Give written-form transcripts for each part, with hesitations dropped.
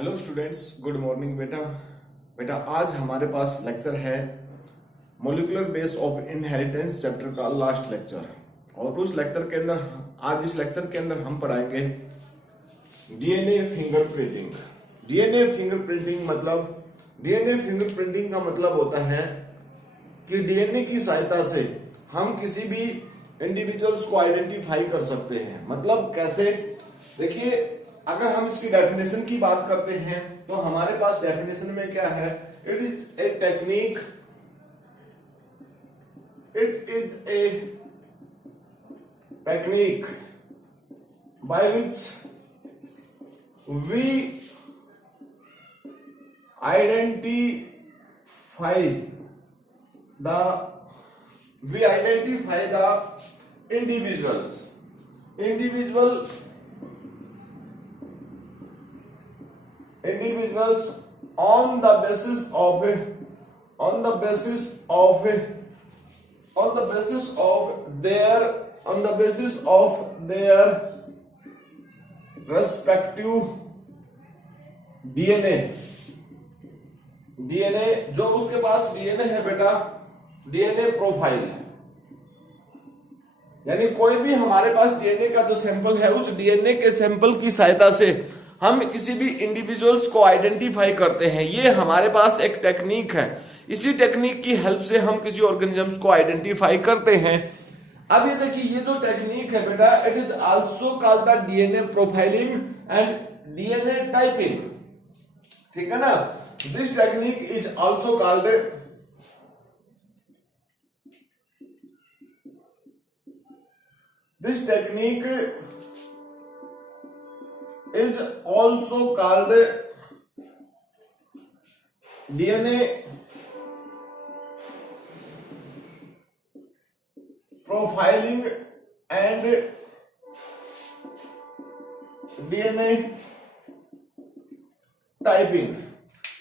Hello students, good morning बेटा। बेटा आज हमारे पास लेक्चर है molecular base of inheritance chapter का लास्ट लेक्चर। और उस लेक्चर के अंदर आज इस लेक्चर के अंदर हम पढ़ाएंगे डीएनए फिंगरप्रिंटिंग। डीएनए फिंगरप्रिंटिंग का मतलब होता है कि डीएनए की सहायता से हम किसी भी इंडिविजुअल्स को आइडेंटिफाई कर सकते हैं। मतलब कैसे? देखिए, अगर हम इसकी डेफिनेशन की बात करते हैं तो हमारे पास डेफिनेशन में क्या है? It is a technique by which we identify the individuals on the basis of their respective DNA जो उसके पास डीएनए है बेटा, डीएनए प्रोफाइल। यानी कोई भी हमारे पास डीएनए का जो सैंपल है, उस डीएनए के सैंपल की सहायता से हम किसी भी इंडिविजुअल्स को आइडेंटिफाई करते हैं। ये हमारे पास एक टेक्निक है। इसी टेक्निक की हेल्प से हम किसी ऑर्गेनिजम्स को आइडेंटिफाई करते हैं। अब ये देखिए, ये जो टेक्निक है बेटा, it is also called the DNA profiling and DNA typing. ठीक है ना? This technique is also called DNA profiling and DNA typing.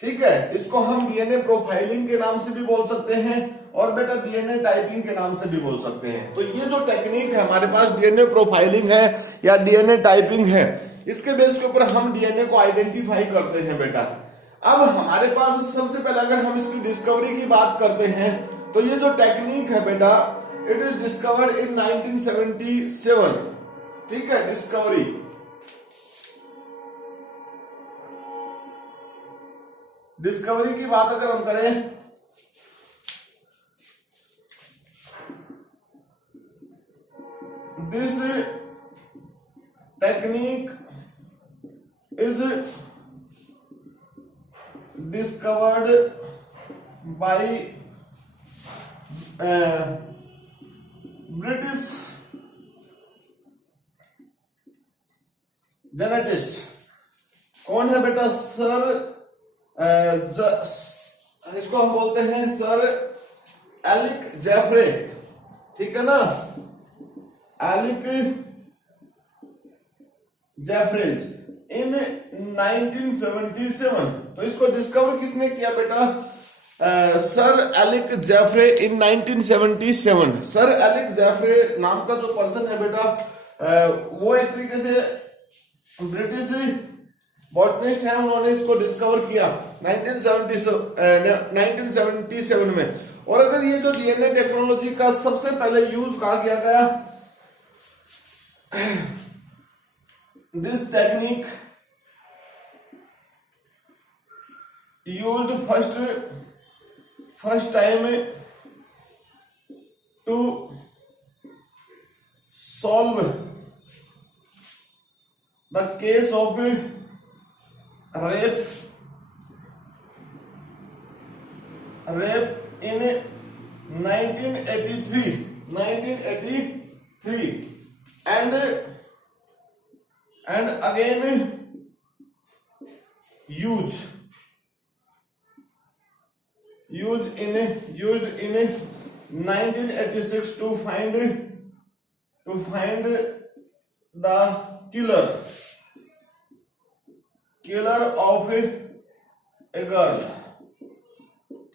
ठीक है, इसको हम डीएनए प्रोफाइलिंग के नाम से भी बोल सकते हैं और बेटा डीएनए टाइपिंग के नाम से भी बोल सकते हैं। तो ये जो टेक्निक है हमारे पास, डीएनए प्रोफाइलिंग है या डीएनए टाइपिंग है, इसके बेस के ऊपर हम डीएनए को आइडेंटिफाई करते हैं बेटा। अब हमारे पास सबसे पहले अगर हम इसकी डिस्कवरी की बात करते हैं तो ये जो टेक्निक है बेटा, इट इज डिस्कवर्ड इन 1977। ठीक है, डिस्कवरी की बात अगर हम करें this technique is discovered by British geneticist. कौन है बेटा? सर इसको हम बोलते हैं सर एलिक जेफरे। ठीक है ना? एलिक जेफरेज इन 1977। तो इसको डिस्कवर किसने किया बेटा? सर एलिक जेफरे इन 1977। सर एलिक जेफरे नाम का जो पर्सन है बेटा, वो एक तरीके से ब्रिटिश बॉटनिस्ट है। उन्होंने इसको डिस्कवर किया 1977 में। और अगर ये जो डीएनए टेक्नोलॉजी का सबसे पहले यूज कहा गया this technique used first time to solve the case of rape in 1983 and again used in 1986 to find the killer of a girl।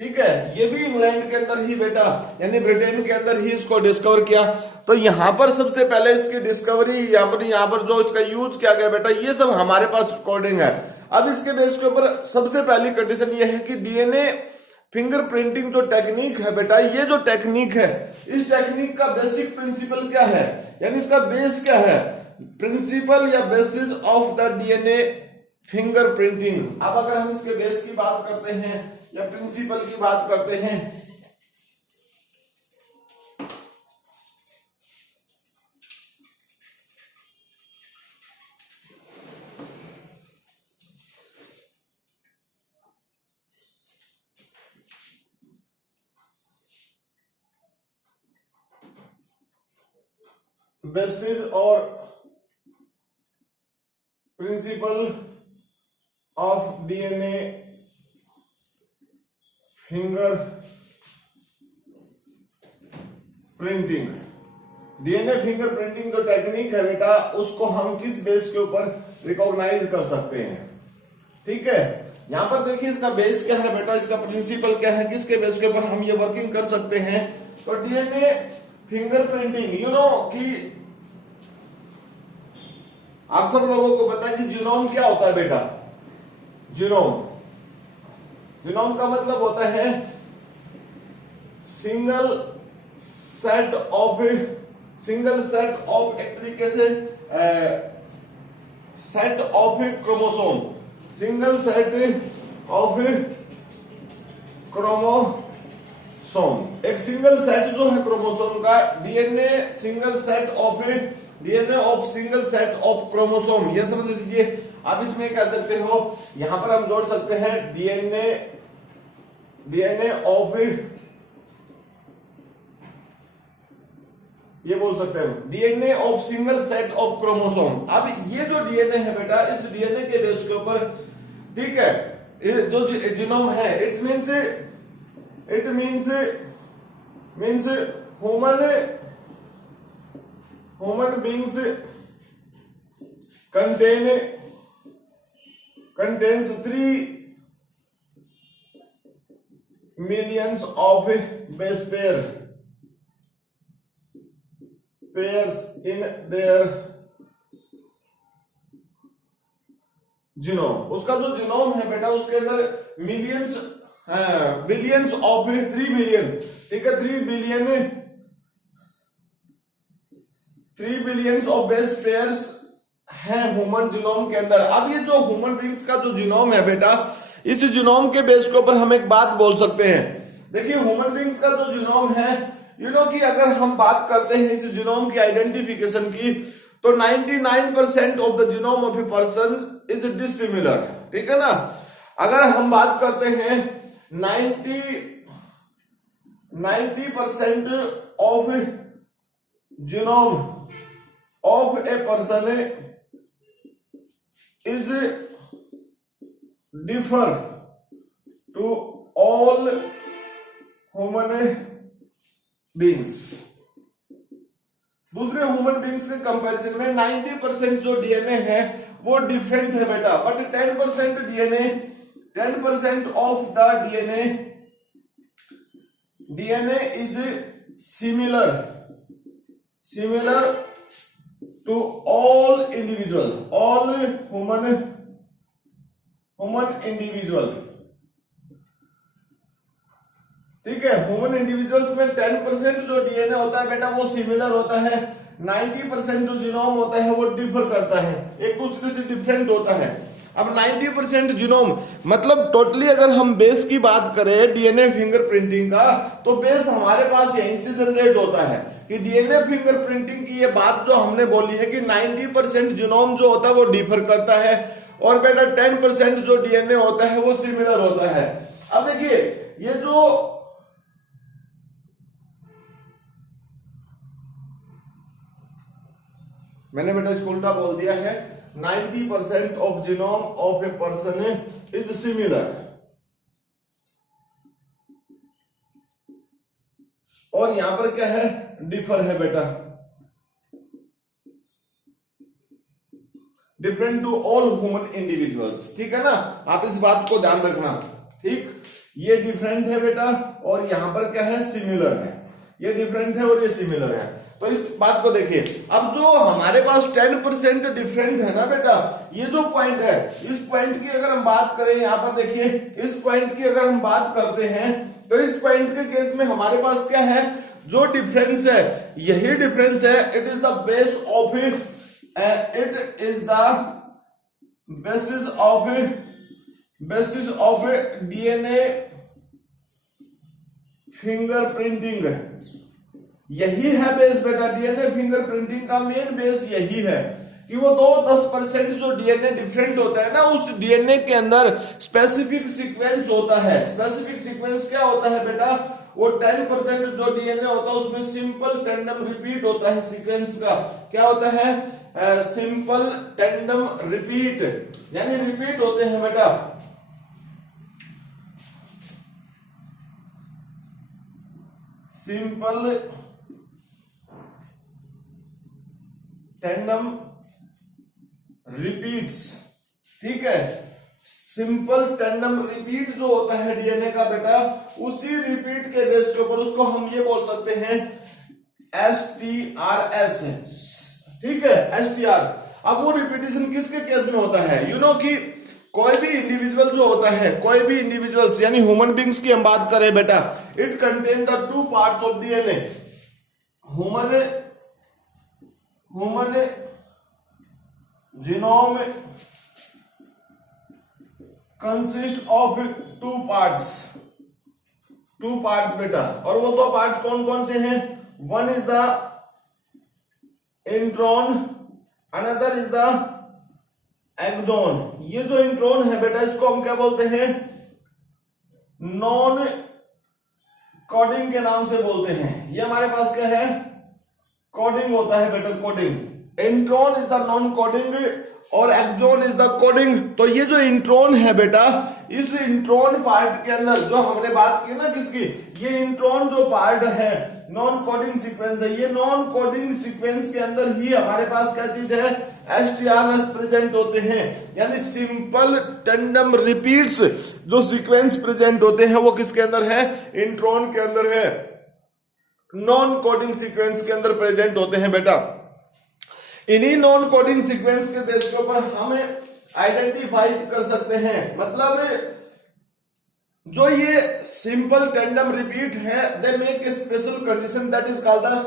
ठीक है, ये भी इंग्लैंड के अंदर ही बेटा यानी ब्रिटेन के अंदर ही इसको डिस्कवर किया। तो यहां पर सबसे पहले इसकी डिस्कवरी, यहाँ पर जो इसका यूज किया गया बेटा, ये सब हमारे पास रिकॉर्डिंग है। अब इसके बेस के ऊपर सबसे पहली कंडीशन ये है कि डीएनए फिंगरप्रिंटिंग जो टेक्निक है बेटा, ये जो टेक्निक है, इस टेक्निक का बेसिक प्रिंसिपल क्या है, यानी इसका बेस क्या है, प्रिंसिपल या basis of the DNA fingerprinting. अब अगर हम इसके बेस की बात करते हैं या प्रिंसिपल की बात करते हैं, बेसिस और principal of DNA finger printing. DNA finger printing जो टेक्निक है बेटा, उसको हम किस बेस के ऊपर रिकॉग्नाइज कर सकते हैं। ठीक है, यहां पर देखिए इसका बेस क्या है बेटा, इसका प्रिंसिपल क्या है, किसके बेस के ऊपर हम ये वर्किंग कर सकते हैं। तो DNA finger printing, you know कि आप सब लोगों को पता है कि जीनोम क्या होता है बेटा। जीनोम, जीनोम का मतलब होता है सिंगल सेट ऑफ एक तरीके से set of chromosome, single set of chromosome, एक सिंगल सेट जो है क्रोमोसोम का, DNA single set of single set of chromosome, ये समझ लीजिए। आप इसमें कह सकते हो, यहां पर हम जोड़ सकते हैं डीएनए ऑफ, ये बोल सकते हैं DNA of single set of chromosome. अब ये जो डीएनए है बेटा, इस डीएनए के बेस के ऊपर, ठीक है, जो जीनोम है, it means human beings contains 3 millions of base pairs in their genome. उसका जो जीनोम है बेटा, उसके अंदर बिलियंस ऑफ 3 बिलियन, ठीक है, 3 बिलियंस ऑफ बेस पेयर्स है ह्यूमन जीनोम के अंदर। अब ये जो ह्यूमन बींग्स का जो जीनोम है बेटा, इस जीनोम के बेस के ऊपर हम एक बात बोल सकते हैं। देखिए ह्यूमन बींग्स का जो जीनोम है, यू नो कि अगर हम बात करते हैं इस जीनोम की आइडेंटिफिकेशन की, तो 99% of the genome of a person is dissimilar, ठीक है ना। अगर हम बात करते हैं 90% of genome of a person is differ to all human beings। दूसरे ह्यूमन बींग्स के कंपैरिजन में 90% जो डीएनए है वो डिफरेंट है बेटा, but 10% DNA, 10% of the DNA is similar to all individual, all human individual, ठीक है। ह्यूमन इंडिविजुअल्स में 10% जो डीएनए होता है बेटा, वो सिमिलर होता है, 90% जो जीनोम होता है वो डिफर करता है, एक दूसरे से डिफरेंट होता है। अब 90% जीनोम मतलब टोटली अगर हम बेस की बात करें डीएनए फिंगरप्रिंटिंग का, तो बेस हमारे पास यहीं से जनरेट होता है कि डीएनए फिंगरप्रिंटिंग की ये बात जो हमने बोली है कि 90% जीनोम जो होता है वो डिफर करता है, और बेटा 10% जो डीएनए होता है वो सिमिलर होता है। अब देखिए ये जो मैंने बेटा इसको उल्टा बोल दिया है, 90% of genome of a person is similar, और यहां पर क्या है, डिफर है बेटा, different to all human individuals, ठीक है ना। आप इस बात को ध्यान रखना, ठीक। ये डिफरेंट है बेटा, और यहां पर क्या है, सिमिलर है। ये डिफरेंट है और ये सिमिलर है। तो इस बात को देखिए, अब जो हमारे पास 10% डिफरेंट है ना बेटा, ये जो पॉइंट है, इस पॉइंट की अगर हम बात करें, यहां पर देखिए, इस पॉइंट की अगर हम बात करते हैं, तो इस पॉइंट के केस में हमारे पास क्या है, जो डिफरेंस है, यही डिफरेंस है। It is the base of it is the basis of DNA fingerprinting. यही है बेस बेटा, डीएनए फिंगरप्रिंटिंग का मेन बेस यही है कि वो 10% जो डीएनए डिफरेंट होता है ना, उस डीएनए के अंदर स्पेसिफिक सीक्वेंस होता है। स्पेसिफिक सीक्वेंस क्या होता है बेटा, वो 10% जो डीएनए होता है उसमें सिंपल टैंडम रिपीट होता है सीक्वेंस का। क्या होता है, सिंपल टैंडम रिपीट, यानी रिपीट होते हैं बेटा। सिंपल टैंडम रिपीट्स, ठीक है। सिंपल टैंडम रिपीट जो होता है डीएनए का बेटा, उसी रिपीट के बेस के ऊपर उसको हम ये बोल सकते हैं STRS, ठीक है, STRs। अब वो रिपीटिशन किसके केस में होता है, यू नो कि कोई भी इंडिविजुअल जो होता है, कोई भी इंडिविजुअल्स यानी ह्यूमन बींग्स की हम बात करें बेटा, it contain the 2 parts of DNA. Human genome consist of 2 parts बेटा, और वो 2 पार्ट्स कौन कौन से हैं, one is the intron, another is the exon. ये जो इंट्रॉन है बेटा, इसको हम क्या बोलते हैं, नॉन कोडिंग के नाम से बोलते हैं। ये हमारे पास क्या है, कोडिंग होता है बेटा, coding. Intron is the non coding और एक्सॉन इज द कोडिंग। तो ये जो इंट्रॉन है बेटा, इस इंट्रॉन पार्ट के अंदर जो हमने बात की ना किसकी, ये इंट्रॉन जो पार्ट है नॉन कोडिंग सीक्वेंस है। ये नॉन कोडिंग सीक्वेंस के अंदर ही हमारे पास क्या चीज है, STRs प्रेजेंट होते हैं, यानी सिंपल टैंडम रिपीट्स जो सीक्वेंस प्रेजेंट होते हैं वो किसके अंदर है, इंट्रॉन के अंदर है, नॉन कोडिंग सीक्वेंस के अंदर प्रेजेंट होते हैं बेटा। इन्हीं नॉन कोडिंग सीक्वेंस के बेस के ऊपर हमें आइडेंटिफाई कर सकते हैं। मतलब जो ये सिंपल टैंडम रिपीट है, they make a special condition that is called the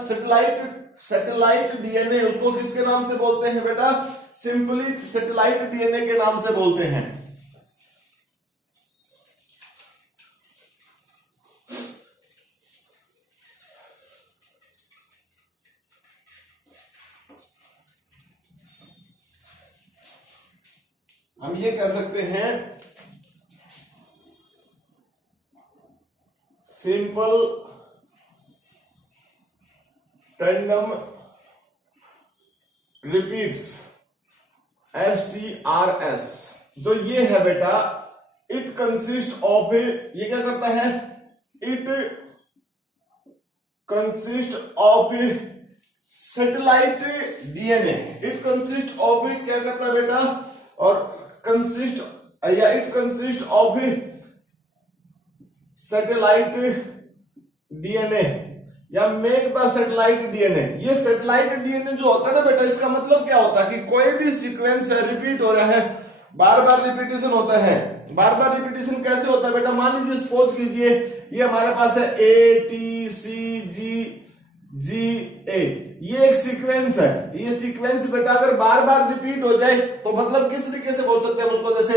satellite DNA. उसको किसके नाम से बोलते हैं बेटा, सिंपली सैटेलाइट डीएनए के नाम से बोलते हैं। हम ये कह सकते हैं सिंपल टैंडम रिपीट्स, STRs। जो ये है बेटा, इट कंसिस्ट ऑफ, ये क्या करता है, it consist of satellite DNA. It consist of क्या करता है बेटा, और कंसिस्ट या it consist of satellite DNA या मेक द सैटेलाइट डीएनए। ये सैटेलाइट डीएनए जो होता है ना बेटा, इसका मतलब क्या होता है कि कोई भी सीक्वेंस है रिपीट हो रहा है, बार बार रिपीटेशन होता है। बार बार रिपीटेशन कैसे होता है बेटा, मान लीजिए सपोज कीजिए ये हमारे पास है ATCGGA, ये एक सीक्वेंस है। ये सीक्वेंस बेटा अगर बार बार रिपीट हो जाए तो मतलब किस तरीके से बोल सकते हैं उसको, जैसे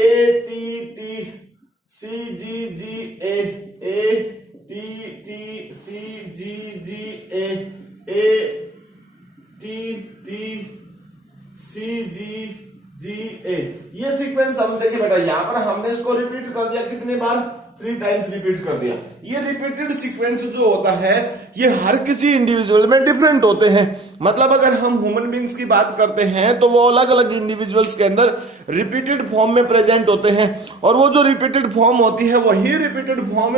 ATTCGGA, ATTCGGA, ATTCGGA। ये सीक्वेंस हम देखिए बेटा, यहां पर हमने इसको रिपीट कर दिया, कितने बार, 3 टाइम्स रिपीट कर दिया। ये रिपीटेड सीक्वेंस जो होता है ये हर किसी इंडिविजुअल में डिफरेंट होते हैं। मतलब अगर हम ह्यूमन बींग्स की बात करते हैं तो वो अलग अलग इंडिविजुअल्स के अंदर रिपीटेड फॉर्म में प्रेजेंट होते हैं, और वो जो रिपीटेड फॉर्म होती है वही रिपीटेड फॉर्म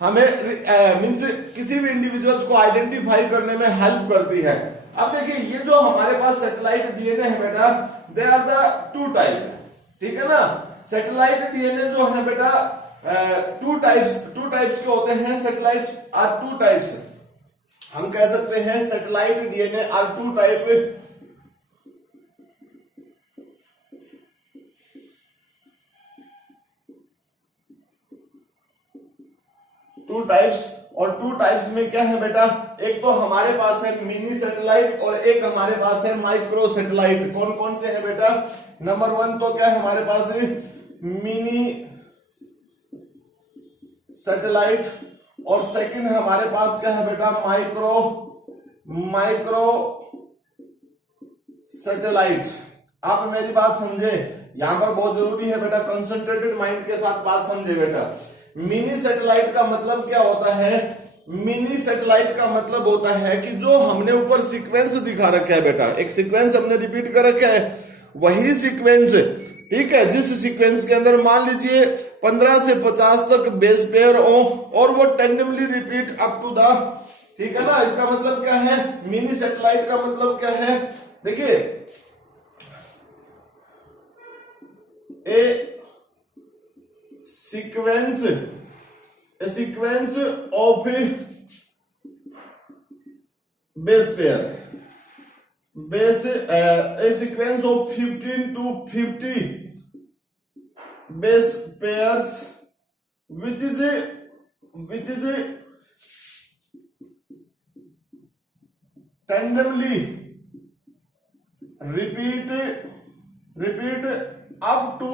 हमें मीन्स किसी भी इंडिविजुअल्स को आइडेंटिफाई करने में हेल्प करती है। अब देखिए ये जो हमारे पास सैटेलाइट डीएनए है बेटा, दे आर द 2 टाइप, ठीक है ना। सैटेलाइट डीएनए जो है बेटा, टू टाइप्स के होते हैं सैटेलाइट्स आर टू टाइप्स। हम कह सकते हैं satellite DNA are two type. Two types, और टू टाइप्स में क्या है बेटा, एक तो हमारे पास है मिनी सैटेलाइट और एक हमारे पास है माइक्रो सैटेलाइट। कौन कौन से हैं बेटा? नंबर 1 तो क्या है हमारे पास है मिनी सैटेलाइट, और सेकंड हमारे पास क्या है बेटा माइक्रो सैटेलाइट। आप मेरी बात समझे, यहां पर बहुत जरूरी है बेटा, कंसंट्रेटेड माइंड के साथ बात समझे बेटा। मिनी सैटेलाइट का मतलब क्या होता है? मिनी सैटेलाइट का मतलब होता है कि जो हमने ऊपर सीक्वेंस दिखा रखा है बेटा, एक सीक्वेंस हमने रिपीट कर रखा है, वही सीक्वेंस, ठीक है, जिस सीक्वेंस के अंदर मान लीजिए 15 से 50 तक बेस पेयर हो और वो tandemly repeat up to the, ठीक है ना। इसका मतलब क्या है? मिनी सैटेलाइट का मतलब क्या है? देखिए, a sequence of base pair, a sequence of 15 to 50 base pairs which is randomly repeat up to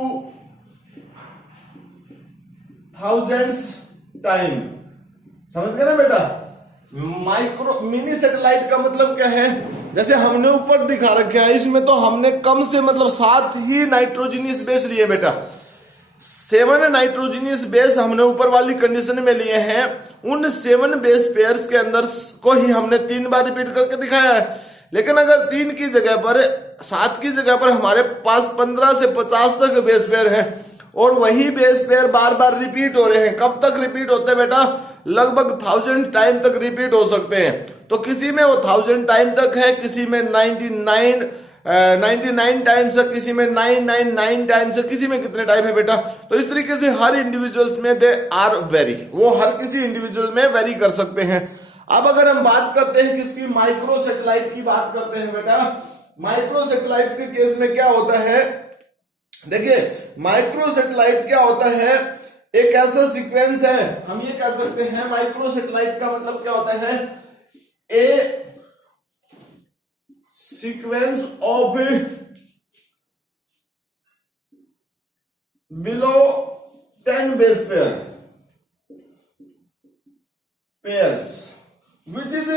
thousands time. समझ गए ना बेटा? मिनी सैटेलाइट का मतलब क्या है? जैसे हमने ऊपर दिखा रखा है, इसमें तो हमने कम से मतलब 7 ही नाइट्रोजनियस बेस लिए बेटा, 7 नाइट्रोजनियस बेस हमने ऊपर वाली कंडीशन में लिए हैं। उन 7 बेस पेयर्स के अंदर को ही हमने 3 बार रिपीट करके दिखाया है। लेकिन अगर 3 की जगह पर 7 की जगह पर हमारे पास 15 से 50 तक बेस पेयर है और वही बेस पेयर बार बार रिपीट हो रहे हैं, कब तक रिपीट होते हैं बेटा? लगभग 1000 टाइम तक रिपीट हो सकते हैं। तो किसी में वो 1000 टाइम तक है, किसी में 99 टाइम्स है, किसी में 999 टाइम्स है, किसी में कितने टाइम है बेटा? तो इस तरीके से हर इंडिविजुअल्स में दे आर वेरी, वो हर किसी इंडिविजुअल में वेरी कर सकते हैं। अब अगर हम बात करते हैं किसकी, माइक्रो सैटेलाइट की बात करते हैं बेटा। माइक्रो सैटेलाइट के केस में क्या होता है? देखिए, माइक्रो सैटेलाइट क्या होता है? एक ऐसा सीक्वेंस है, हम ये कह सकते हैं माइक्रो सैटेलाइट का मतलब क्या होता है? A sequence of below 10 base pairs which is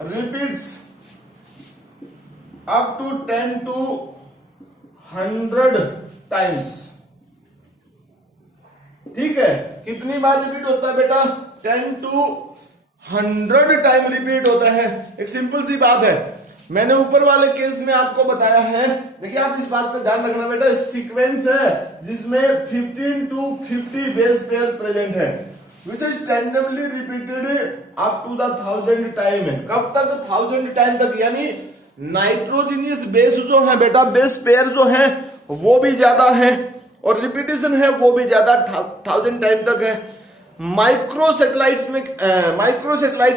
repeats up to 10 to 100 times। ठीक है, कितनी बार रिपीट होता है बेटा? 10 to 100 टाइम रिपीट होता है। एक सिंपल सी बात है, मैंने ऊपर वाले केस में आपको बताया है। देखिए, आप इस बात पे ध्यान रखना बेटा, सीक्वेंस है जिसमें 15 to 50 बेस पेयर्स प्रेजेंट है, which is tandemly repeated up to the 1000 time. कब तक? 1000 टाइम तक। यानी नाइट्रोजनियस बेस जो है बेटा, बेस पेयर जो है वो भी ज्यादा है और रिपीटेशन है वो भी ज्यादा, 1000 टाइम तक है। माइक्रो सैटेलाइट्स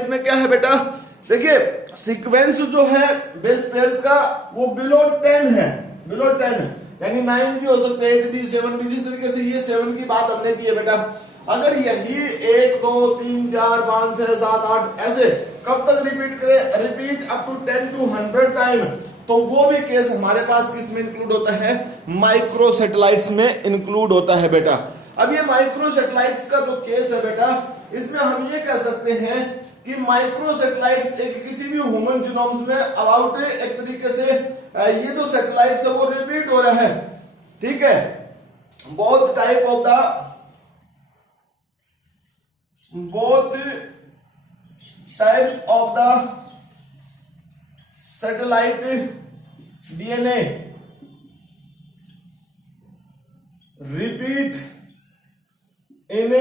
में क्या है बेटा? देखिए, सीक्वेंस जो है बेस पेयर्स का वो बिलो 10 है, बिलो 10, यानी 9 भी हो सकते हैं, 8 भी, 7 भी। जिस तरीके से ये 7 की बात हमने की है बेटा, अगर यही 1 2 3 4 5 6 7 8 ऐसे कब तक रिपीट करे? Repeat up to 10 to 100 time. तो वो भी केस हमारे पास किस में इंक्लूड होता है? माइक्रो सैटेलाइट्स में इंक्लूड होता है बेटा। अब ये माइक्रो सैटेलाइट्स का जो केस है बेटा, इसमें हम ये कह सकते हैं कि माइक्रो सैटेलाइट्स एक किसी भी ह्यूमन जीनोम्स में अबाउट एक तरीके से ये जो सैटेलाइट्स है वो रिपीट हो रहा है। ठीक है, both types of the satellite DNA repeat in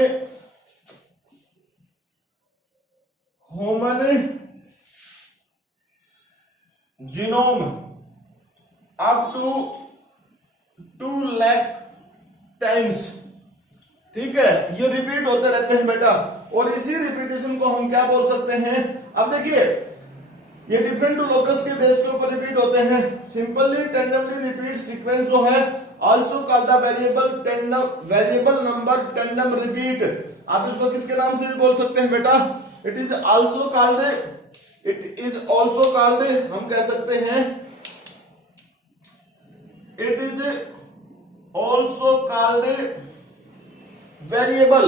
human genome up to 2 lakh times. ठीक है, ये रिपीट होते रहते हैं बेटा, और इसी रिपीटेशन को हम क्या बोल सकते हैं? अब देखिए, ये डिफरेंट लोकस के बेस के ऊपर रिपीट होते हैं। सिंपली टेंडमली रिपीट सीक्वेंस जो है also called the variable number tandem repeat. आप इसको किसके नाम से भी बोल सकते हैं बेटा? इट इज ऑल्सो कॉल्ड हम कह सकते हैं it is also called variable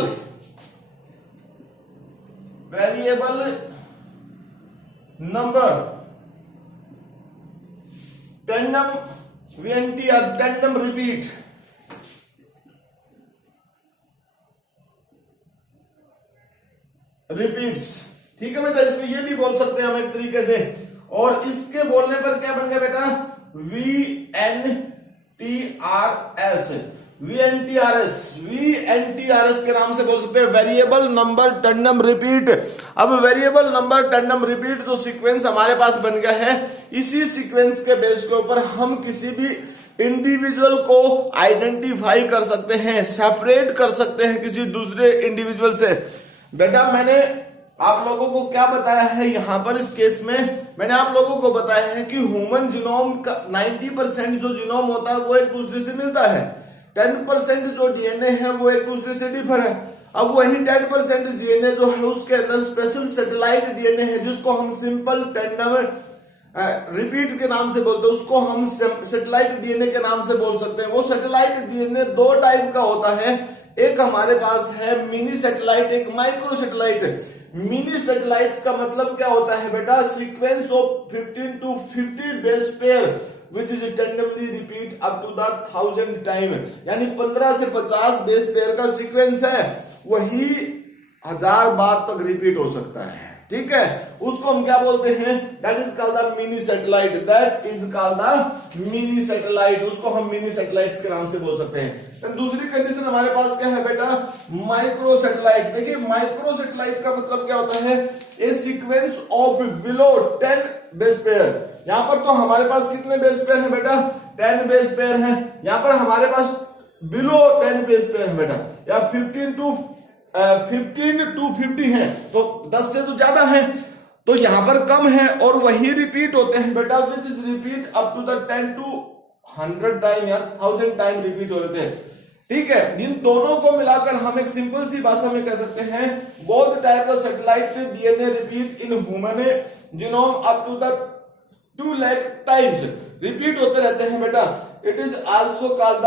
number tandem VNTR tandem repeat. Repeats, ठीक है बेटा, इसको ये भी बोल सकते हैं हम एक तरीके से। और इसके बोलने पर क्या बन गया बेटा? VNTRS के नाम से बोल सकते हैं, वेरिएबल नंबर टेंडम रिपीट। अब वेरिएबल नंबर टेंडम रिपीट जो सीक्वेंस हमारे पास बन गया है, इसी सीक्वेंस के बेस के ऊपर हम किसी भी इंडिविजुअल को आइडेंटिफाई कर सकते हैं, सेपरेट कर सकते हैं किसी दूसरे इंडिविजुअल से। बेटा मैंने आप लोगों को क्या बताया है यहां पर? इस केस में मैंने आप लोगों को बताया है कि ह्यूमन जीनोम का 90% जो जीनोम होता है वो एक दूसरे से मिलता है, 10% जो डीएनए है वो एक दूसरे से डिफर है। अब वही 10% डीएनए जो है उसके अंदर स्पेशल सैटेलाइट डीएनए है, जिसको हम सिंपल टेंडम रिपीट के नाम से बोलते हैं, उसको हम सैटेलाइट डीएनए के नाम से बोल सकते हैं। वो सैटेलाइट डीएनए 2 टाइप का होता है, एक हमारे पास है मिनी सैटेलाइट, एक माइक्रो सैटेलाइट। मिनी सैटेलाइट्स का मतलब क्या होता है बेटा? Sequence of 15 to 50 base pair which is tandemly repeat up to the 1000 time, यानी 15 से 50 बेस पेयर का सीक्वेंस है, वही 1000 बार तक रिपीट हो सकता है। ठीक है, उसको हम क्या बोलते हैं? That is called the mini satellite. That is called the mini satellite, उसको हम मिनी सैटेलाइट्स के नाम से बोल सकते हैं। तो दूसरी कंडीशन हमारे पास क्या है बेटा? Micro satellite. देखिए माइक्रो सैटेलाइट का मतलब क्या होता है? A sequence of below 10 base pair. यहां पर तो हमारे पास कितने बेस पेयर है बेटा? 10 बेस पेयर है। यहां पर हमारे पास बिलो 10 बेस पेयर है बेटा, या 15 to 50 है, तो 10 से तो ज्यादा है, तो यहां पर कम है, और वही रिपीट होते हैं बेटा, which is repeat up to the 10 to 100 time या 1000 टाइम रिपीट हो रहे थे। ठीक है, इन दोनों को मिलाकर हम एक सिंपल सी भाषा में कह सकते हैं, both type of satellite DNA repeat in human genome up to the 2 lakh times repeat होते रहते हैं बेटा। It is also called the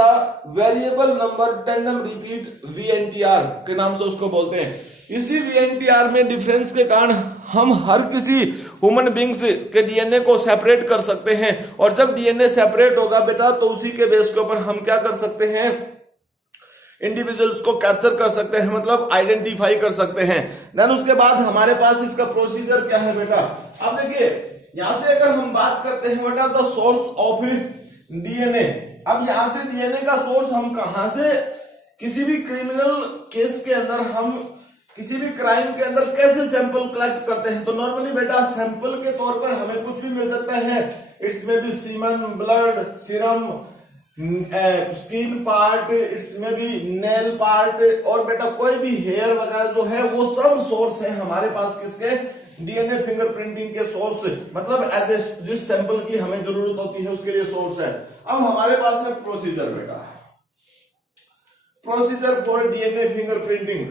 variable number tandem repeat, VNTR के नाम से उसको बोलते हैं। इसी VNTR में डिफरेंस के कारण हम हर किसी ह्यूमन बींग्स के डीएनए को सेपरेट कर सकते हैं, और जब डीएनए सेपरेट होगा बेटा तो उसी के बेस के ऊपर हम क्या कर सकते हैं? इंडिविजुअल्स को कैप्चर कर सकते हैं, मतलब आइडेंटिफाई कर सकते हैं। देन उसके बाद हमारे पास इसका प्रोसीजर क्या है बेटा? अब देखिए यहां से अगर हम बात करते हैं बेटा द सोर्स ऑफ डीएनए। अब यहां से डीएनए का सोर्स हम कहां से, किसी भी क्रिमिनल केस के अंदर हम किसी भी क्राइम के अंदर कैसे सैंपल कलेक्ट करते हैं? तो नॉर्मली बेटा सैंपल के तौर पर हमें कुछ भी मिल सकता है। इसमें भी semen, blood, serum, skin part, इसमें भी नेल पार्ट, और बेटा कोई भी हेयर वगैरह जो है वो सब सोर्स है हमारे पास किसके? डीएनए फिंगरप्रिंटिंग के सोर्स, मतलब एज ए जिस सैंपल की हमें जरूरत होती है उसके लिए सोर्स है। अब हमारे पास है प्रोसीजर बेटा, प्रोसीजर फॉर डीएनए फिंगरप्रिंटिंग।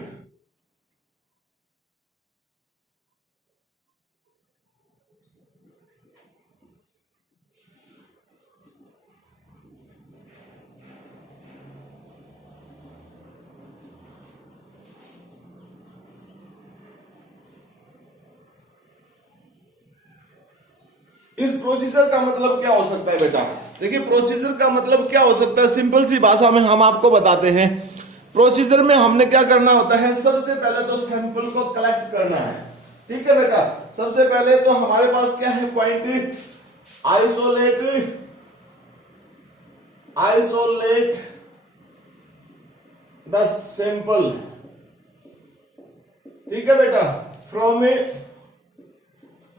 इस प्रोसीजर का मतलब क्या हो सकता है बेटा? देखिए प्रोसीजर का मतलब क्या हो सकता है, सिंपल सी भाषा में हम आपको बताते हैं। प्रोसीजर में हमने क्या करना होता है? सबसे पहले तो सैंपल को कलेक्ट करना है। ठीक है बेटा, सबसे पहले तो हमारे पास क्या है पॉइंट? Isolate the sample. ठीक है बेटा,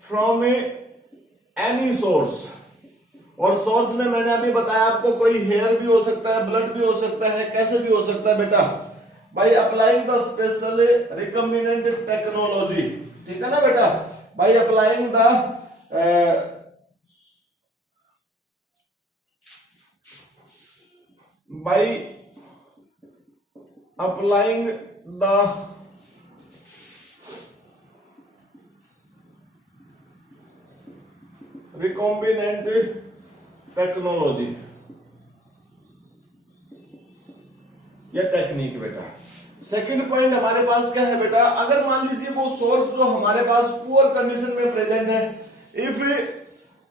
फ्रॉम ए एनी सोर्स। और सोर्स में मैंने अभी बताया आपको, कोई हेयर भी हो सकता है, ब्लड भी हो सकता है, कैसे भी हो सकता है बेटा, by applying the special recombinant technology. ठीक है ना बेटा, by applying the by applying the recombinant technology या टेक्निक बेटा। सेकंड पॉइंट हमारे पास क्या है बेटा, अगर मान लीजिए वो सोर्स जो हमारे पास पुअर कंडीशन में प्रेजेंट है,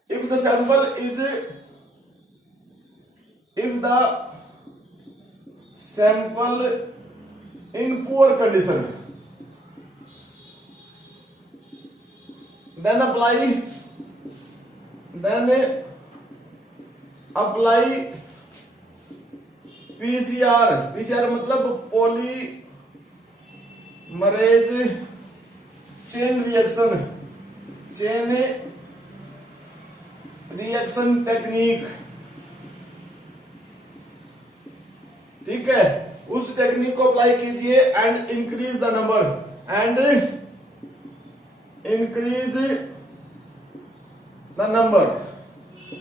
if the sample is if the sample in poor condition, then apply PCR मतलब पॉलीमरेज चेन रिएक्शन टेक्निक। ठीक है, उस टेक्निक को अप्लाई कीजिए and increase the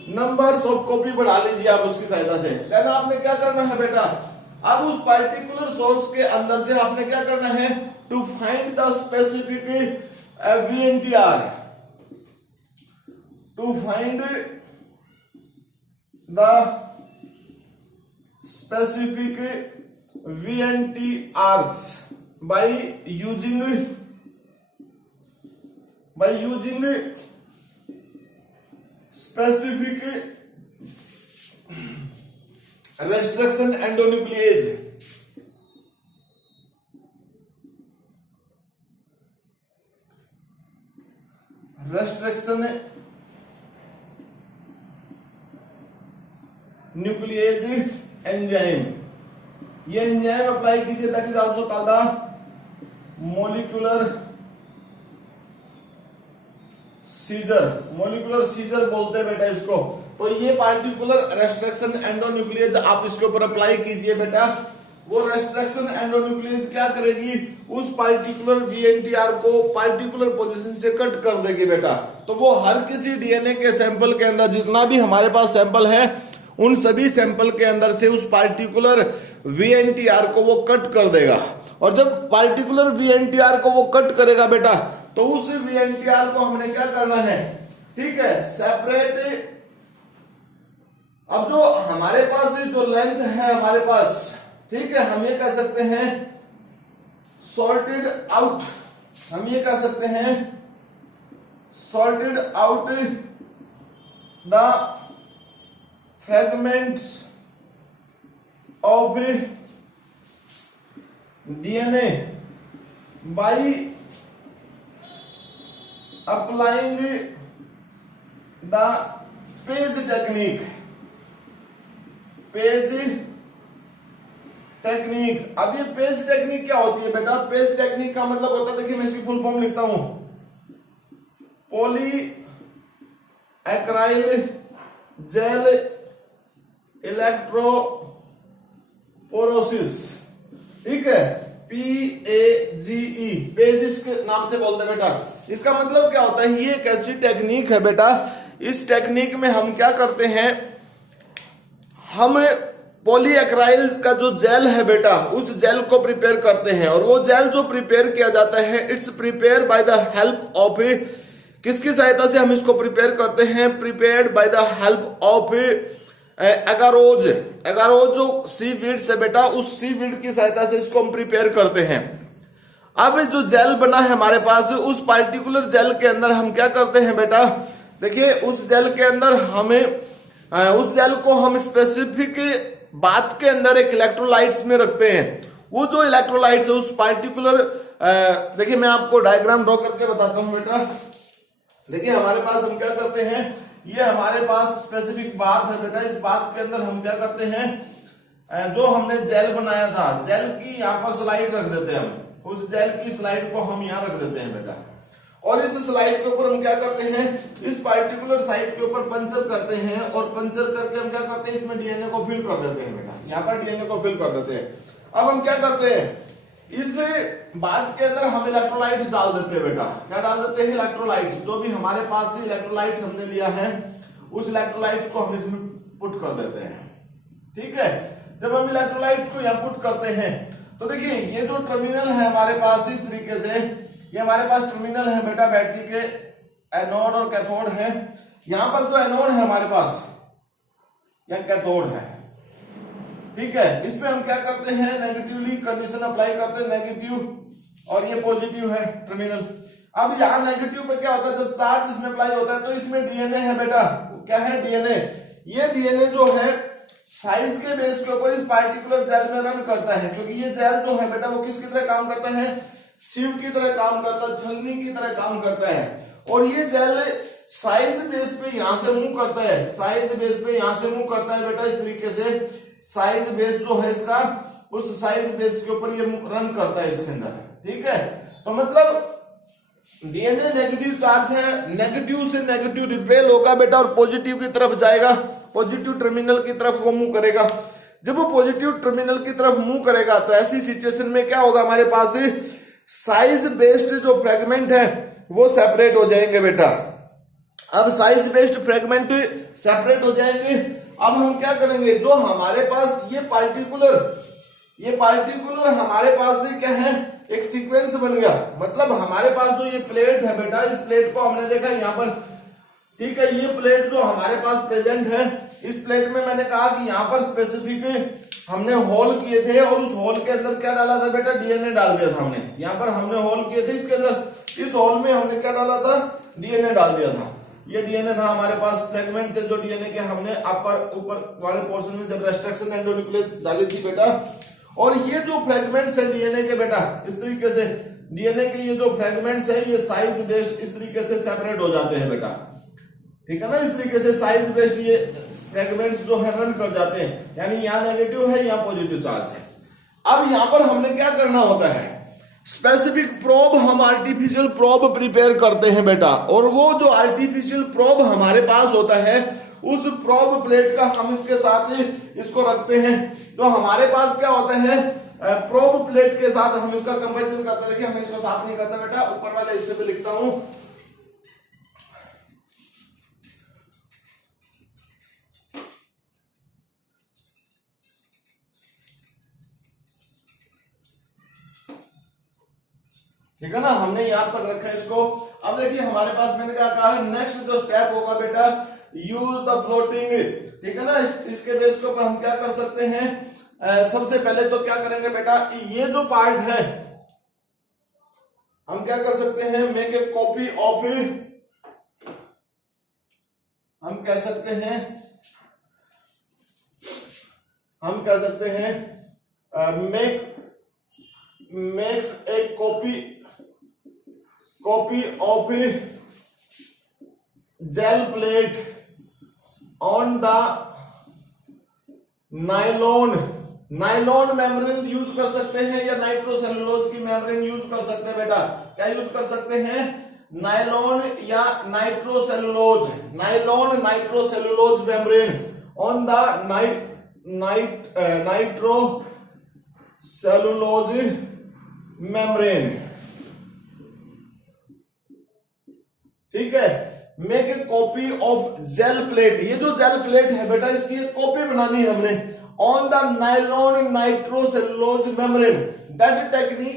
numbers of copy बढ़ा लीजिए आप उसकी सहायता से। देन आपने क्या करना है बेटा, अब उस पर्टिकुलर सोर्स के अंदर से आपने क्या करना है, to find the specific VNTR, to find the specific VNTRs by using specific restriction endonuclease। restriction nuclease enzyme, ये एंजाइम अप्लाई कीजिए, that is also called the molecular scissor बोलते हैं बेटा इसको। तो ये पार्टिकुलर रेस्ट्रिक्शन एंडोन्यूक्लियस आप इसके ऊपर अप्लाई कीजिए बेटा। वो रेस्ट्रिक्शन एंडोन्यूक्लियस क्या करेगी, उस पार्टिकुलर VNTR को पार्टिकुलर पोजीशन से कट कर देगी बेटा। तो वो हर किसी DNA के सैंपल के अंदर जितना भी हमारे पास सैंपल है, उन सभी सैंपल के अंदर से उस पार्टिकुलर VNTR को वो कट कर देगा। और जब पार्टिकुलर VNTR को वो कट करेगा बेटा, तो उस VNTR को हमने क्या करना है, ठीक है, सेपरेट। अब जो हमारे पास जो लेंथ है हमारे पास, ठीक है, हम ये कह सकते हैं सॉर्टेड आउट, हम ये कह सकते हैं sorted out the fragments of DNA by applying the page technique। अब ये पेज टेक्निक क्या होती है बेटा, पेज टेक्निक का मतलब होता है, देखिए मैं इसकी फुल फॉर्म लिखता हूं, पॉली एक्राइल जेल इलेक्ट्रोपोरोसिस, ठीक है, PAGE, पेजिस के नाम से बोलते हैं बेटा। इसका मतलब क्या होता है, ये एक ऐसी टेक्निक है बेटा, इस टेक्निक में हम क्या करते हैं, हम पॉलीएक्राइल का जो जेल है बेटा, उस जेल को प्रिपेयर करते हैं। और वो जेल जो प्रिपेयर किया जाता है, it's prepare by the help of, किसकी सहायता से हम इसको प्रिपेयर करते हैं, prepared by the help of agarose जो सीवीड्स है बेटा, उस सीवीड की सहायता से इसको हम प्रिपेयर करते हैं। अब जो जेल बना है हमारे पास, उस पार्टिकुलर जेल के अंदर हम क्या करते हैं बेटा, देखिए उस जेल के अंदर हमें उस जेल को हम स्पेसिफिक बात के अंदर एक इलेक्ट्रोलाइट्स में रखते हैं। वो जो इलेक्ट्रोलाइट्स है उस पार्टिकुलर, देखिए मैं आपको डायग्राम ड्रॉ करके बताता हूं बेटा। देखिए हमारे पास हम क्या करते हैं, ये हमारे पास स्पेसिफिक बात है बेटा, इस बात के अंदर हम क्या करते हैं, जो हमने जेल बनाया था, जेल की यहाँ पर स्लाइड रख देते हैं हम, उस जेल की स्लाइड को हम यहाँ रख देते हैं बेटा। और इस स्लाइड के ऊपर हम क्या करते हैं, इस पार्टिकुलर साइड के ऊपर पंचर करते हैं और पंचर करके हम क्या करते हैं, इसमें डीएनए को फिल कर देते हैं बेटा, यहाँ पर डीएनए को फिल कर देते हैं। अब हम क्या करते हैं, इस बात के अंदर हम इलेक्ट्रोलाइट्स डाल देते हैं बेटा, क्या डाल देते हैं, इलेक्ट्रोलाइट्स, जो भी हमारे पास से इलेक्ट्रोलाइट्स हमने लिया है उस इलेक्ट्रोलाइट्स को हम इसमें पुट कर देते हैं। ठीक है, जब हम इलेक्ट्रोलाइट्स को यहाँ पुट करते हैं तो देखिए ये जो टर्मिनल है हमारे पास इस तरीके से, ये हमारे पास टर्मिनल है बेटा बैटरी के, एनोड और कैथोड है। यहां पर जो एनोड है हमारे पास या कैथोड है, ठीक है, इस पे हम क्या करते हैं, नेगेटिवली कंडीशन अप्लाई करते हैं, नेगेटिव, और ये पॉजिटिव है टर्मिनल। अब यहां नेगेटिव पे क्या होता है, जब चार्ज इसमें अप्लाई होता है तो इसमें डीएनए है बेटा, क्या है, डीएनए। ये डीएनए जो है साइज के बेस के ऊपर इस पार्टिकुलर जेल में रन करता है, क्योंकि ये जेल जो है बेटा वो किसकी तरह काम करता है, सिव की तरह काम करता है, छलनी की तरह काम करता है। और ये जेल साइज बेस पे यहां से मूव करता है, साइज बेस पे यहां से मूव करता है बेटा, इस तरीके से साइज बेस जो है इसका, उस साइज बेस के ऊपर ये रन करता है इसके अंदर। ठीक है, तो मतलब डीएनए नेगेटिव चार्ज है, नेगेटिव से नेगेटिव रिपेल होगा बेटा और पॉजिटिव की तरफ जाएगा, पॉजिटिव टर्मिनल की तरफ वो मूव करेगा। जब वो पॉजिटिव टर्मिनल की तरफ मूव करेगा तो ऐसी सिचुएशन में क्या होगा, हमारे पास साइज बेस्ड जो फ्रेगमेंट है वो सेपरेट हो जाएंगे बेटा। अब साइज बेस्ड फ्रेगमेंट सेपरेट हो जाएंगे, अब हम क्या करेंगे, जो हमारे पास ये पार्टिकुलर हमारे पास से क्या है, एक सीक्वेंस बन गया। मतलब हमारे पास जो ये प्लेट है बेटा, इस प्लेट को हमने देखा यहाँ पर, ठीक है, ये प्लेट जो हमारे पास प्रेजेंट है, इस प्लेट में मैंने कहा कि यहाँ पर स्पेसिफिक हमने होल किए थे और उस होल के अंदर क्या डाला था बेटा, डीएनए डाल दिया था हमने। यहाँ पर हमने होल किए थे, इसके अंदर इस होल में हमने क्या डाला था, डीएनए डाल दिया था। ये डीएनए था हमारे पास, फ्रेगमेंट थे जो डीएनए के हमने ऊपर वाले पोर्शन में जब रेस्ट्रिक्शन एंडोन्यूक्लियस डाली थी बेटा। और ये जो फ्रेगमेंट्स है डीएनए के बेटा, इस तरीके से डीएनए के ये जो फ्रेगमेंट्स है ये साइज बेस्ड इस तरीके से सेपरेट हो जाते हैं बेटा। ठीक है ना, इस तरीके से साइज बेस्ड ये फ्रेगमेंट्स जो है रन कर जाते हैं, यानी यहाँ नेगेटिव है, यहाँ पॉजिटिव चार्ज है। अब यहाँ पर हमने क्या करना होता है, स्पेसिफिक प्रोब, हम आर्टिफिशियल प्रोब प्रिपेयर करते हैं बेटा। और वो जो आर्टिफिशियल प्रोब हमारे पास होता है, उस प्रोब प्लेट का हम इसके साथ इसको रखते हैं। तो हमारे पास क्या होता है, प्रोब प्लेट के साथ हम इसका कंपैरिजन करते हैं। देखिए हम इसको साफ नहीं करते बेटा, ऊपर वाले हिस्से पे लिखता हूं। ठीक है ना, हमने याद कर रखा है इसको। अब देखिए हमारे पास मैंने क्या कहा है, नेक्स्ट जो स्टेप होगा बेटा, यूज द ब्लोटिंग। ठीक है ना, इसके बेस के ऊपर हम क्या कर सकते हैं, सबसे पहले तो क्या करेंगे बेटा, ये जो पार्ट है हम क्या कर सकते हैं, मेक ए कॉपी ऑफ, हम कह सकते हैं makes a copy of gel plate on the nylon membrane use कर सकते हैं या नाइट्रोसेलुलोज की मेम्ब्रेन यूज कर सकते हैं बेटा। क्या यूज कर सकते हैं, नाइलॉन या nitrocellulose, nitrocellulose membrane on the nitrocellulose membrane. ठीक है, make a copy of gel plate, ये जो जेल प्लेट है बेटा इसकी एक कॉपी बनानी है हमने, on the nylon nitrocellulose membrane. That technique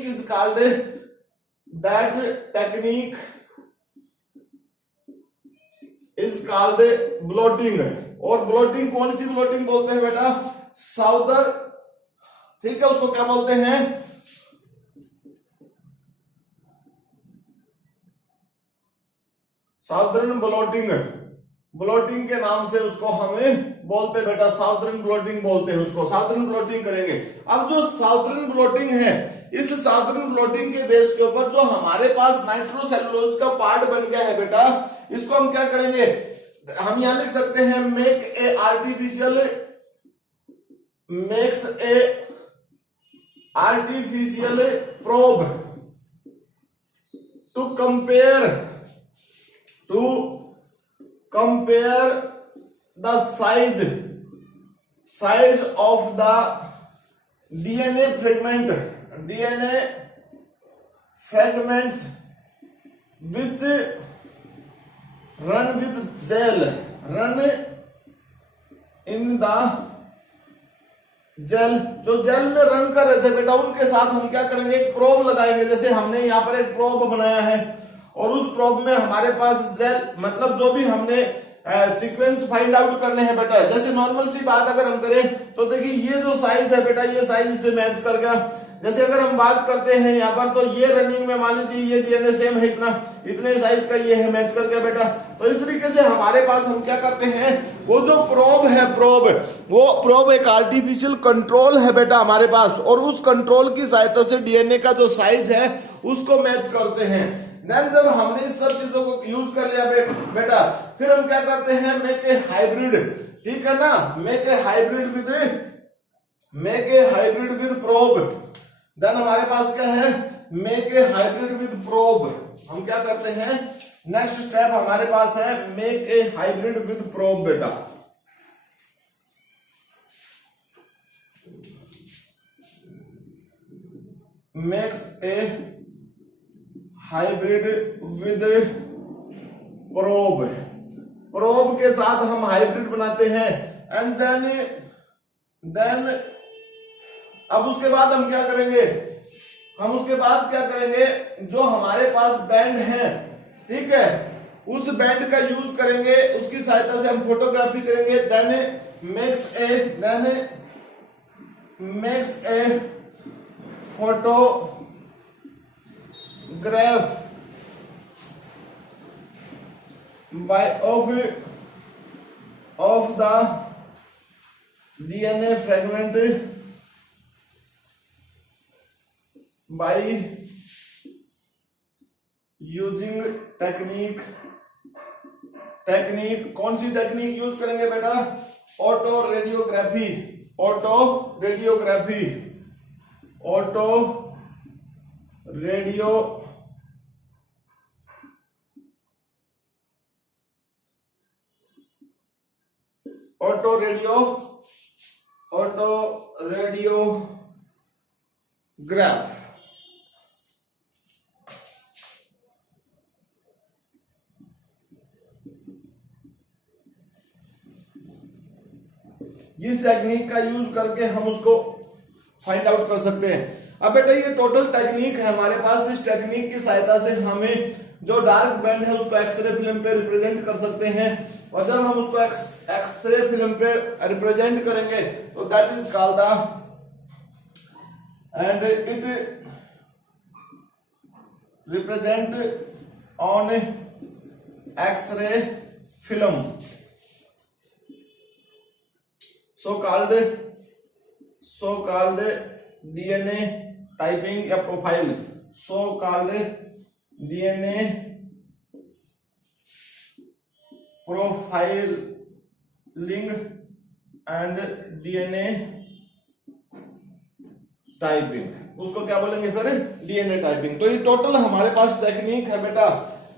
is called blotting. और ब्लोटिंग कौन सी ब्लोटिंग बोलते हैं बेटा, साउदर, ठीक है, उसको क्या बोलते हैं, साउदर्न ब्लोटिंग के नाम से उसको हमें बोलते हैं बेटा, साउदर्न ब्लोटिंग बोलते हैं उसको, साउदर्न ब्लोटिंग करेंगे। अब जो साउदर्न ब्लोटिंग है, इस साउदर्न ब्लोटिंग के बेस के ऊपर जो हमारे पास नाइट्रोसेलुलोज का पार्ट बन गया है बेटा, इसको हम क्या करेंगे, हम यहां लिख सकते हैं makes a artificial probe to compare the size of the DNA fragments which run in the gel, जो जेल में रन कर रहे थे बेटा, उनके साथ हम क्या करेंगे, एक प्रोब लगाएंगे। जैसे हमने यहाँ पर एक प्रोब बनाया है और उस प्रोब में हमारे पास जेल, मतलब जो भी हमने सीक्वेंस फाइंड आउट करने हैं बेटा। जैसे नॉर्मल सी बात अगर हम करें तो देखिए ये जो साइज है बेटा, ये साइज इससे मैच कर गया। जैसे अगर हम बात करते हैं यहाँ पर, तो ये रनिंग में मान लीजिए ये डीएनए सेम है, इतने साइज का ये है, मैच कर गया बेटा। तो इस तरीके से हमारे पास हम क्या करते हैं, वो जो प्रोब है, वो प्रोब एक आर्टिफिशियल कंट्रोल है बेटा हमारे पास, और उस कंट्रोल की सहायता से डीएनए का जो साइज है उसको मैच करते हैं। देन जब हमने इस सब चीजों को यूज कर लिया बेटा, फिर हम क्या करते हैं, मेक ए हाइब्रिड, ठीक है ना, make a hybrid with probe. Then हमारे पास क्या है, make a hybrid with probe. हम क्या करते हैं, नेक्स्ट स्टेप हमारे पास है make a hybrid with probe बेटा। Makes a hybrid with probe के साथ हम हाइब्रिड बनाते हैं। एंड देन अब उसके बाद हम क्या करेंगे, जो हमारे पास बैंड है, ठीक है, उस बैंड का यूज करेंगे, उसकी सहायता से हम फोटोग्राफी करेंगे। Then makes a photograph of the DNA fragment by using technique. कौन सी टेक्निक यूज करेंगे बेटा, ऑटो रेडियोग्राफी। रेडियोग्राफ। इस टेक्निक का यूज करके हम उसको फाइंड आउट कर सकते हैं। अब बेटा ये टोटल टेक्निक है हमारे पास। इस टेक्निक की सहायता से हमें जो डार्क बैंड है उसको एक्सरे फिल्म पे रिप्रेजेंट कर सकते हैं, और जब हम उसको एक्सरे फिल्म पे रिप्रेजेंट करेंगे तो that is called the, and it represent on x ray film, so called DNA typing या profile, so called DNA profiling and DNA typing, उसको क्या बोलेंगे फिर, डीएनए टाइपिंग। तो ये टोटल हमारे पास टेक्निक है बेटा,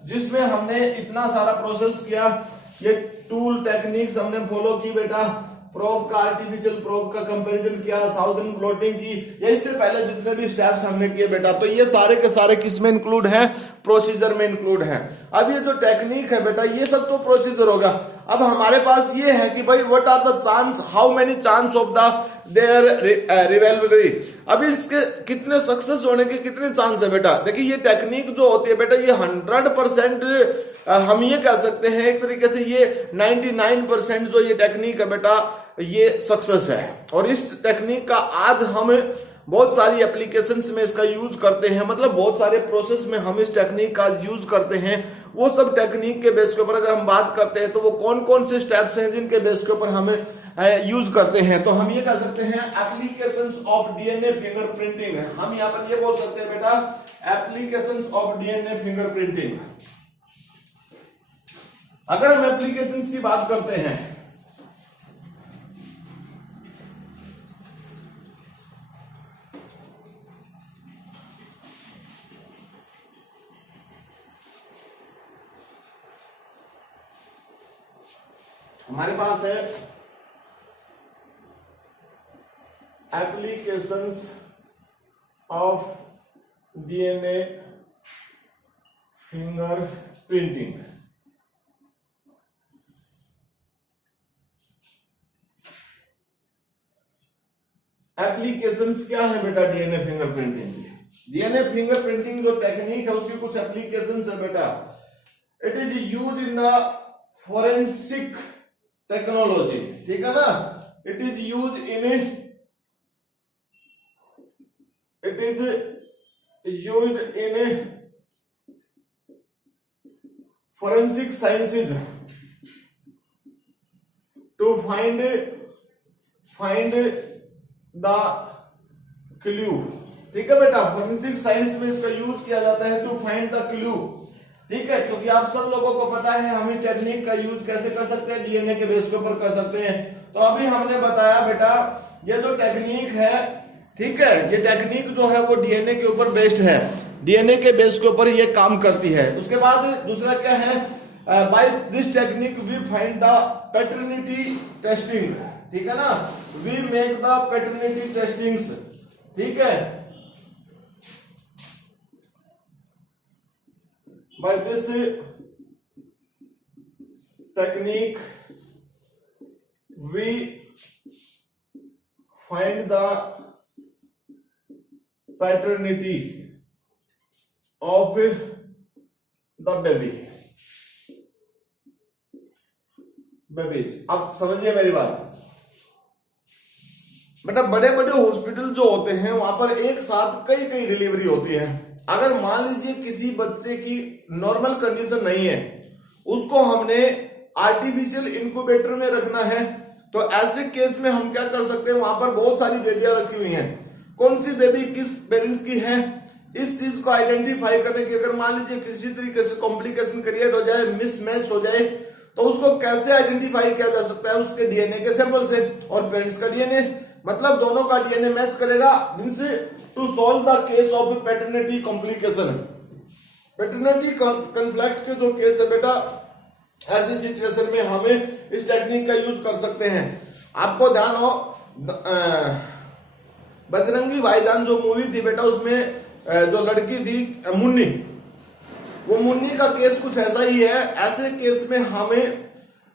जिसमें हमने इतना सारा प्रोसेस किया। ये टूल टेक्निक्स हमने फॉलो की बेटा, प्रोब का, आर्टिफिशियल प्रोब का कंपैरिजन किया, साउदर्न ब्लोटिंग की, ये इससे पहले जितने भी स्टेप्स हमने किए बेटा, तो ये सारे के सारे किस में इंक्लूड है, प्रोसीजर में इंक्लूड है। अब ये जो टेक्निक है बेटा, ये सब तो प्रोसीजर होगा। अब हमारे पास ये है कि भाई what are the chance, how many chance of the their rivalry, अभी इसके कितने सक्सेस होने के कितने चांस है बेटा। देखिए ये टेक्निक जो होती है बेटा, ये 100% हम ये कह सकते हैं एक तरीके से, ये 99% जो ये टेक्निक है बेटा, ये सक्सेस है। और इस टेक्निक का आज हम बहुत सारी एप्लीकेशंस में इसका यूज करते हैं, मतलब बहुत सारे प्रोसेस में हम इस टेक्निक का यूज करते हैं। वो सब टेक्निक के बेस के ऊपर अगर हम बात करते हैं तो वो कौन कौन से स्टेप्स हैं जिनके बेस के ऊपर हम यूज करते हैं, तो हम ये कह सकते हैं एप्लीकेशंस ऑफ डीएनए फिंगरप्रिंटिंग। हम यहाँ पर ये बोल सकते हैं बेटा, एप्लीकेशंस ऑफ डीएनए फिंगरप्रिंटिंग। अगर हम एप्लीकेशंस की बात करते हैं, हमारे पास है applications of DNA finger printing. Applications क्या है बेटा डीएनए फिंगर प्रिंटिंग की? डीएनए फिंगर प्रिंटिंग जो टेक्निक है उसकी कुछ एप्लीकेशंस है बेटा। It is use in the forensic technology, ठीक है ना। It is use in forensic sciences to find the clue, ठीक है बेटा। फोरेंसिक साइंस में इसका यूज किया जाता है टू फाइंड द क्लू, ठीक है। क्योंकि आप सब लोगों को पता है हम इस टेक्निक का यूज कैसे कर सकते हैं, डीएनए के बेस के ऊपर कर सकते हैं। तो अभी हमने बताया बेटा ये जो टेक्निक है, ठीक है, ये टेक्निक जो है वो डीएनए के ऊपर बेस्ड है, डीएनए के बेस के ऊपर ये काम करती है। उसके बाद दूसरा क्या है, by this technique we find the paternity testing, ठीक है ना। We make the paternity testings, ठीक है। By this technique we find the paternity of the babies. अब समझिए मेरी बात बेटा, बड़े बड़े हॉस्पिटल जो होते हैं वहां पर एक साथ कई कई डिलीवरी होती है। अगर मान लीजिए किसी बच्चे की नॉर्मल कंडीशन नहीं है, उसको हमने आर्टिफिशियल इंक्यूबेटर में रखना है, तो ऐसे केस में हम क्या कर सकते हैं, वहां पर बहुत सारी बेबियां रखी हुई हैं, कौन सी बेबी किस पेरेंट्स की है, इस चीज को आइडेंटिफाई करने की, अगर मान लीजिए किसी तरीके से कॉम्प्लिकेशन क्रिएट हो जाए, मिसमैच हो जाए, तो उसको कैसे आइडेंटिफाई किया जा सकता है, उसके डीएनए के सैंपल से और पेरेंट्स का डीएनए, मतलब दोनों का डीएनए मैच करेगा, means to solve the case of paternity complication. Paternity conflict के जो केस है बेटा, ऐसी सिचुएशन में हमें इस टेक्निक का यूज कर सकते हैं। आपको ध्यान हो बजरंगी भाईजान जो मूवी थी बेटा, उसमें जो लड़की थी मुन्नी, वो मुन्नी का केस कुछ ऐसा ही है। ऐसे केस में हमें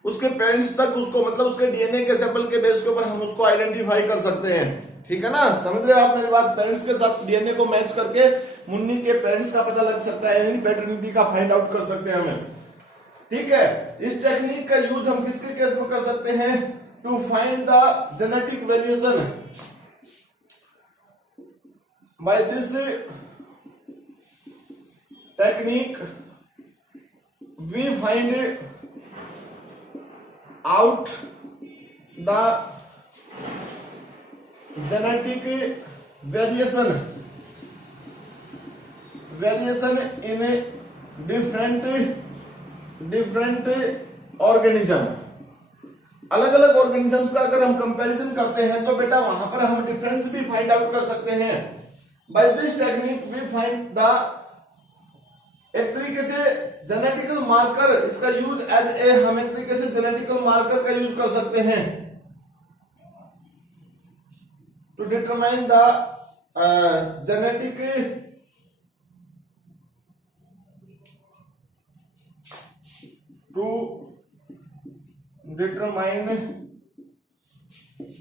उसके पेरेंट्स तक उसको, मतलब उसके डीएनए के सैंपल के बेस के ऊपर हम उसको आइडेंटिफाई कर सकते हैं, ठीक है ना। समझ रहे हो आप मेरी बात? पेरेंट्स के साथ डीएनए को मैच करके मुन्नी के पेरेंट्स का पता लग सकता है, यानी पैटर्निटी का फाइंड आउट कर सकते हैं हमें, ठीक है। इस टेक्निक का यूज हम किसके केस में कर सकते हैं, to find the genetic variation. By this technique we find out the genetic variation in different organism. अलग अलग ऑर्गेनिजम्स का अगर हम कंपैरिजन करते हैं तो बेटा वहां पर हम डिफरेंस भी फाइंड आउट कर सकते हैं। By this technique we find the, एक तरीके से जेनेटिकल मार्कर, इसका यूज एज ए, हम एक तरीके से जेनेटिकल मार्कर का यूज कर सकते हैं to determine the genetic to determine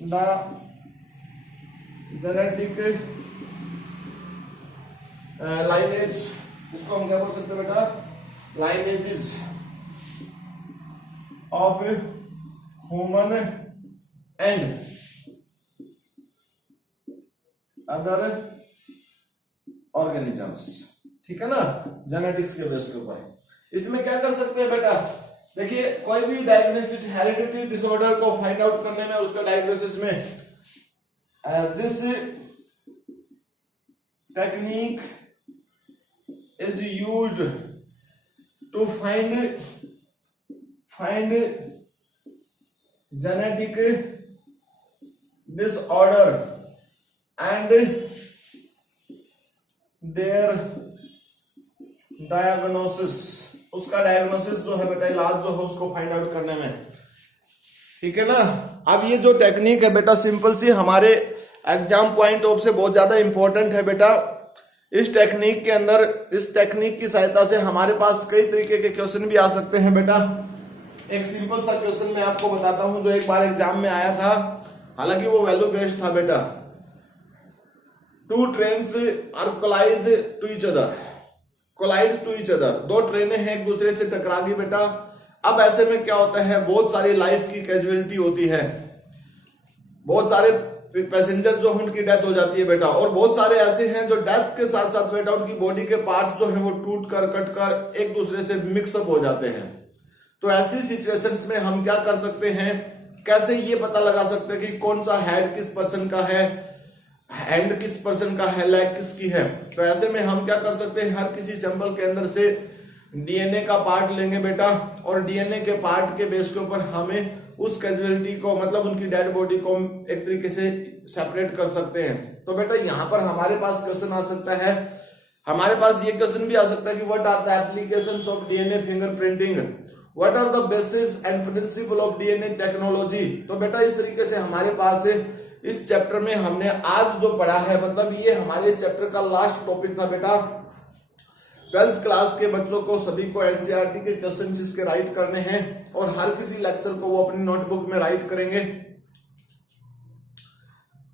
the genetic lineage, इसको हम क्या बोल सकते हैं बेटा, lineages of human and other organisms, ठीक है ना, जेनेटिक्स के बेस के ऊपर। इसमें क्या कर सकते हैं बेटा, देखिए कोई भी डायग्नोसिस हेरिडिटरी डिसऑर्डर को फाइंड आउट करने में, उसका डायग्नोसिस में this technique is used to find genetic disorder and their diagnosis. उसका डायग्नोसिस जो है बेटा, इलाज जो है उसको फाइंड आउट करने में। ठीक है ना। अब ये जो टेक्निक है बेटा सिंपल सी हमारे एग्जाम पॉइंट ऑफ से बहुत ज्यादा इंपॉर्टेंट है बेटा। इस टेक्निक के अंदर, इस टेक्निक की सहायता से हमारे पास कई तरीके के क्वेश्चन भी आ सकते हैं बेटा। एक सिंपल सा क्वेश्चन मैं आपको बताता हूं जो एक बार एग्जाम में आया था, हालांकि वो वैल्यू बेस्ड था बेटा। Two trains are collide to each other, collide to each other, दो ट्रेनें हैं एक दूसरे से टकरा गई बेटा। अब ऐसे में क्या होता है, बहुत सारी लाइफ की कैजुअलिटी होती है, बहुत सारे पैसेंजर जो है उनकी डेथ हो जाती है बेटा, और बहुत सारे ऐसे हैं जो डेथ के साथ साथ बेटा उनकी बॉडी के पार्ट्स जो है वो टूट कर कट कर एक दूसरे से मिक्सअप हो जाते हैं। तो ऐसी सिचुएशंस में हम क्या कर सकते हैं, कैसे ये पता लगा सकते हैं कि कौन सा हेड किस पर्सन का है, हैंड किस पर्सन का है, लेग किसकी है। तो ऐसे में हम क्या कर सकते हैं, हर किसी सैंपल के अंदर से डीएनए का पार्ट लेंगे बेटा, और डीएनए के पार्ट के बेस के ऊपर हमें उस कैजुअलिटी को, मतलब उनकी डेड बॉडी को एक तरीके से सेपरेट कर सकते हैं। तो बेटा यहां पर हमारे पास क्वेश्चन आ सकता है, हमारे पास ये क्वेश्चन भी आ सकता है कि what are the applications of DNA fingerprinting, what are the basis and principle of DNA technology. तो बेटा इस तरीके से हमारे पास इस चैप्टर में हमने आज जो पढ़ा है, मतलब ये हमारे चैप्टर का लास्ट टॉपिक था बेटा। 12th क्लास के बच्चों को सभी को एनसीईआरटी के क्वेश्चन इसके राइट करने हैं, और हर किसी लेक्चर को वो अपनी नोटबुक में राइट करेंगे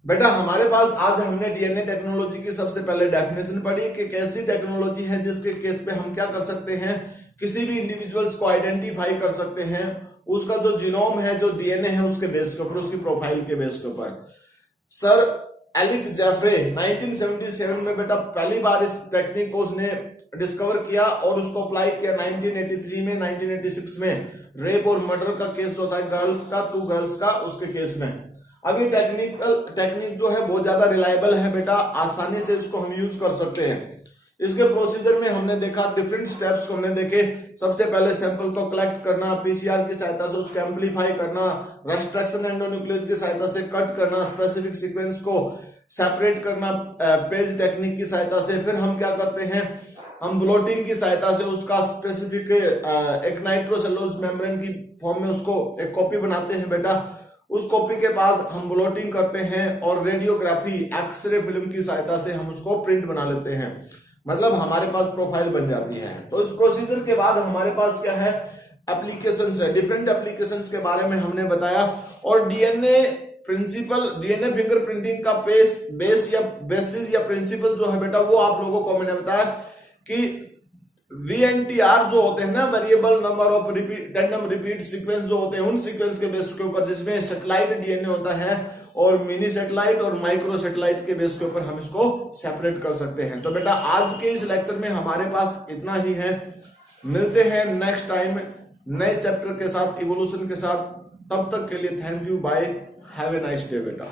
बेटा। हमारे पास आज हमने डीएनए टेक्नोलॉजी की सबसे पहले डेफिनेशन पढ़ी कि कैसी टेक्नोलॉजी है जिसके केस पे हम क्या कर सकते हैं, किसी भी इंडिविजुअल्स को आइडेंटिफाई कर सकते हैं, उसका जो जीनोम है, जो डीएनए है, उसके बेस के ऊपर, उसकी प्रोफाइल के बेस के ऊपर। सर एलिक जेफरे 1977 में बेटा पहली बार इस टेक्निक को उसने डिस्कवर किया और उसको अप्लाई किया 1983 में, 1986 में रेप और मर्डर का केस जो था गर्ल्स का, 2 गर्ल्स का, उसके केस में। अब ये टेक्निक जो है बहुत ज्यादा रिलायबल है बेटा, आसानी से इसको हम यूज कर सकते हैं। इसके प्रोसीजर में हमने देखा डिफरेंट स्टेप्स हमने देखे। सबसे पहले सैंपल को कलेक्ट करना, पीसीआर की सहायता से उसको एम्पलीफाई करना, रेस्ट्रिक्शन एंडोन्यूक्लियस की सहायता से कट करना, स्पेसिफिक सीक्वेंस को सेपरेट करना पेज टेक्निक की सहायता से। फिर हम क्या करते हैं, हम ब्लोटिंग की सहायता से उसका स्पेसिफिक एक नाइट्रोसेलुलोज मेम्ब्रेन की फॉर्म में उसको एक कॉपी बनाते हैं बेटा। उस कॉपी के बाद हम ब्लोटिंग करते हैं और रेडियोग्राफी एक्सरे फिल्म की सहायता से हम उसको प्रिंट बना लेते हैं, मतलब हमारे पास प्रोफाइल बन जाती है। तो इस प्रोसीजर के बाद हमारे पास क्या है, एप्लीकेशंस है, डिफरेंट एप्लीकेशंस के बारे में हमने बताया। और डीएनए प्रिंसिपल, डीएनए फिंगरप्रिंटिंग का बेसिस या प्रिंसिपल जो है बेटा, वो आप लोगों को मैंने बताया कि VNTR जो होते हैं ना, variable number of tandem repeat sequence जो होते हैं, उन सीक्वेंस के बेस के ऊपर, जिसमें सैटेलाइट डीएनए होता है और मिनी सैटेलाइट और माइक्रो सैटेलाइट के बेस के ऊपर हम इसको सेपरेट कर सकते हैं। तो बेटा आज के इस लेक्चर में हमारे पास इतना ही है। मिलते हैं नेक्स्ट टाइम नए चैप्टर के साथ, इवोल्यूशन के साथ। तब तक के लिए thank you, bye, have a nice day बेटा।